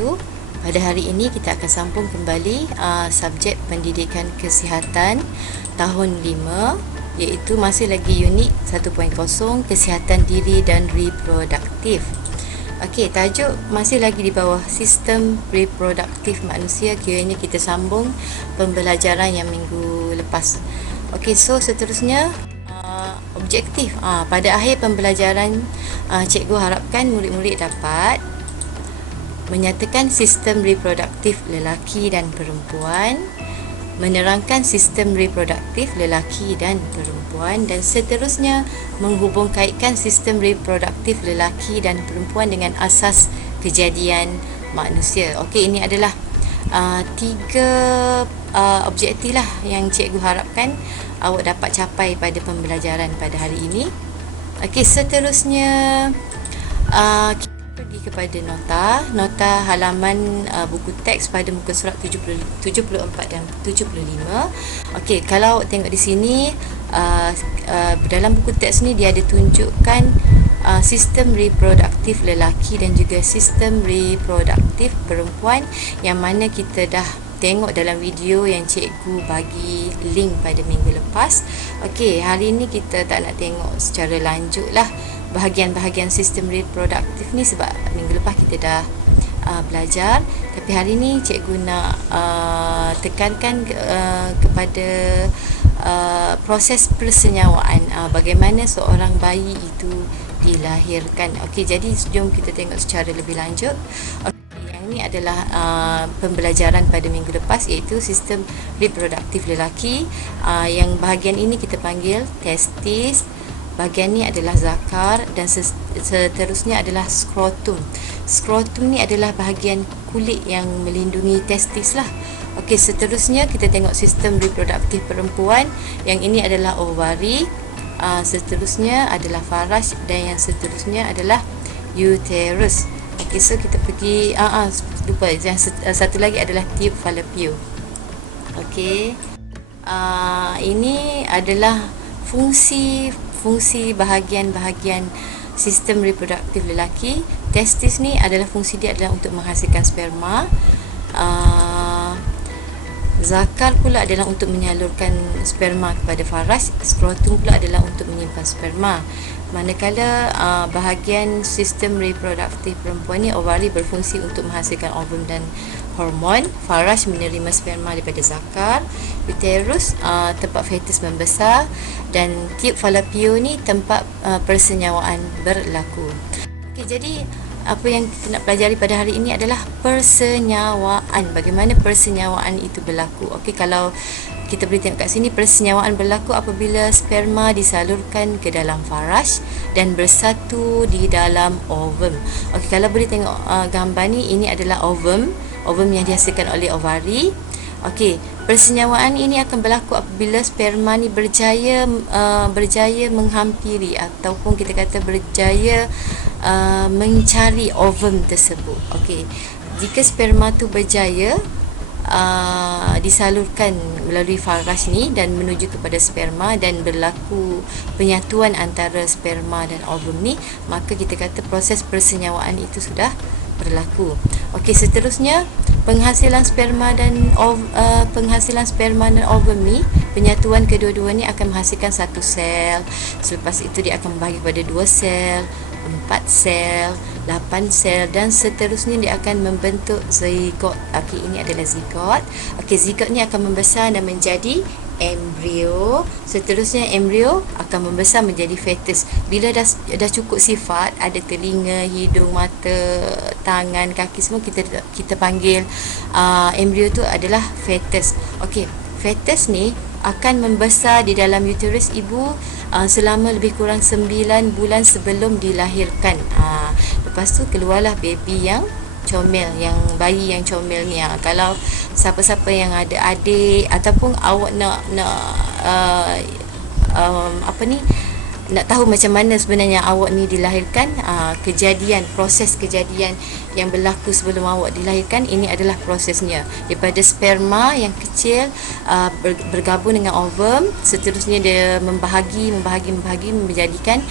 wabarakatuh. Pada hari ini kita akan sambung kembali subjek pendidikan kesihatan tahun 5, iaitu masih lagi unit 1.0 kesihatan diri dan reproduktif. Okey, tajuk masih lagi di bawah sistem reproduktif manusia. Kiranya kita sambung pembelajaran yang minggu lepas. Okey, so seterusnya objektif. Pada akhir pembelajaran, cikgu harapkan murid-murid dapat menyatakan sistem reproduktif lelaki dan perempuan, menerangkan sistem reproduktif lelaki dan perempuan, dan seterusnya menghubungkaitkan sistem reproduktif lelaki dan perempuan dengan asas kejadian manusia. Okey, ini adalah tiga objektif lah yang cikgu harapkan awak dapat capai pada pembelajaran pada hari ini. Okey, seterusnya kita pergi kepada nota halaman buku teks pada muka surat 74 dan 75. Okey, kalau awak tengok di sini dalam buku teks ni dia ada tunjukkan sistem reproduktif lelaki dan juga sistem reproduktif perempuan, yang mana kita dah tengok dalam video yang cikgu bagi link pada minggu lepas. Okey, hari ini kita tak nak tengok secara lanjut lah bahagian-bahagian sistem reproduktif ni, sebab minggu lepas kita dah belajar. Tapi hari ni cikgu nak tekankan kepada proses persenyawaan, bagaimana seorang bayi itu dilahirkan. Okey, jadi jom kita tengok secara lebih lanjut. Yang ini adalah pembelajaran pada minggu lepas, iaitu sistem reproduktif lelaki. Yang bahagian ini kita panggil testis, bahagian ni adalah zakar, dan seterusnya adalah skrotum. Skrotum ni adalah bahagian kulit yang melindungi testis lah. Okey, seterusnya kita tengok sistem reproduktif perempuan. Yang ini adalah ovari, seterusnya adalah faraj, dan yang seterusnya adalah uterus. Okey, so kita pergi lupa, yang satu lagi adalah tube fallopian. Okey, ini adalah fungsi bahagian-bahagian sistem reproduktif lelaki. Testis ni adalah fungsi dia adalah untuk menghasilkan sperma. Zakar pula adalah untuk menyalurkan sperma kepada faraj. Skrotum pula adalah untuk menyimpan sperma. Manakala bahagian sistem reproduktif perempuan ni, ovari, berfungsi untuk menghasilkan ovum dan hormon. Faraj menerima sperma daripada zakar. Uterus tempat fetus membesar, dan tube fallopian ni tempat persenyawaan berlaku. Okey, jadi apa yang kita nak pelajari pada hari ini adalah persenyawaan. Bagaimana persenyawaan itu berlaku. Okey, kalau kita boleh tengok kat sini, persenyawaan berlaku apabila sperma disalurkan ke dalam faraj dan bersatu di dalam ovum. Okey, kalau boleh tengok gambar ni, ini adalah ovum yang dihasilkan oleh ovari. Okey, persenyawaan ini akan berlaku apabila sperma ni berjaya menghampiri, ataupun kita kata berjaya mencari ovum tersebut. Okey, jika sperma tu berjaya disalurkan melalui faraj ni dan menuju kepada sperma, dan berlaku penyatuan antara sperma dan ovum ni, maka kita kata proses persenyawaan itu sudah berlaku. Okey, seterusnya penghasilan sperma dan ovum ni, penyatuan kedua-dua ni akan menghasilkan satu sel. Selepas itu dia akan membahagi kepada 2 sel, 4 sel, 8 sel, dan seterusnya dia akan membentuk zigot. Okey, ini adalah zigot. Okey, zigot ni akan membesar dan menjadi embrio. Seterusnya embrio akan membesar menjadi fetus. Bila dah cukup sifat, ada telinga, hidung, mata, tangan, kaki, semua kita panggil embrio tu adalah fetus. Okey, fetus ni akan membesar di dalam uterus ibu selama lebih kurang 9 bulan sebelum dilahirkan. Lepas tu keluarlah baby yang comel, yang bayi yang comel ni. Kalau siapa-siapa yang ada adik, ataupun awak nak nak tahu macam mana sebenarnya awak ni dilahirkan, kejadian, proses kejadian yang berlaku sebelum awak dilahirkan, ini adalah prosesnya daripada sperma yang kecil bergabung dengan ovum, seterusnya dia membahagi menjadikan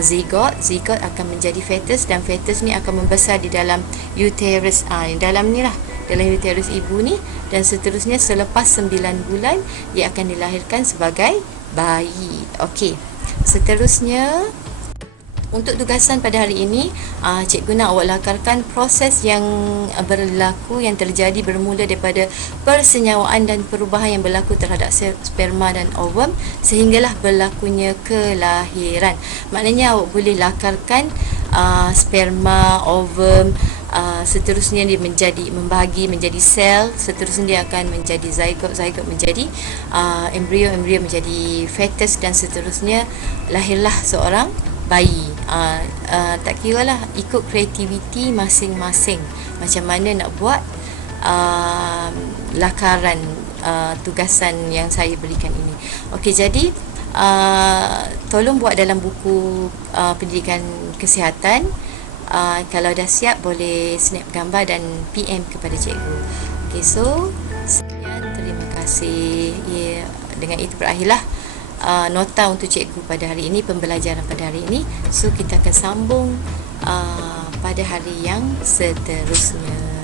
zigot akan menjadi fetus, dan fetus ni akan membesar di dalam uterus, dalam ni lah, dalam uterus ibu ni, dan seterusnya selepas 9 bulan dia akan dilahirkan sebagai bayi. Okey, seterusnya untuk tugasan pada hari ini, cikgu nak awak lakarkan proses yang berlaku, yang terjadi bermula daripada persenyawaan dan perubahan yang berlaku terhadap sperma dan ovum sehinggalah berlakunya kelahiran. Maknanya awak boleh lakarkan sperma, ovum, seterusnya dia membahagi menjadi sel, seterusnya dia akan menjadi zigot menjadi embrio menjadi fetus, dan seterusnya lahirlah seorang bayi. Tak kira lah, ikut kreativiti masing-masing macam mana nak buat lakaran tugasan yang saya berikan ini. Okey, jadi tolong buat dalam buku pendidikan kesihatan. Kalau dah siap boleh snap gambar dan PM kepada cikgu. Okey, so sekian, terima kasih. Dengan itu berakhirlah nota untuk cikgu pada hari ini, pembelajaran pada hari ini. So kita akan sambung pada hari yang seterusnya.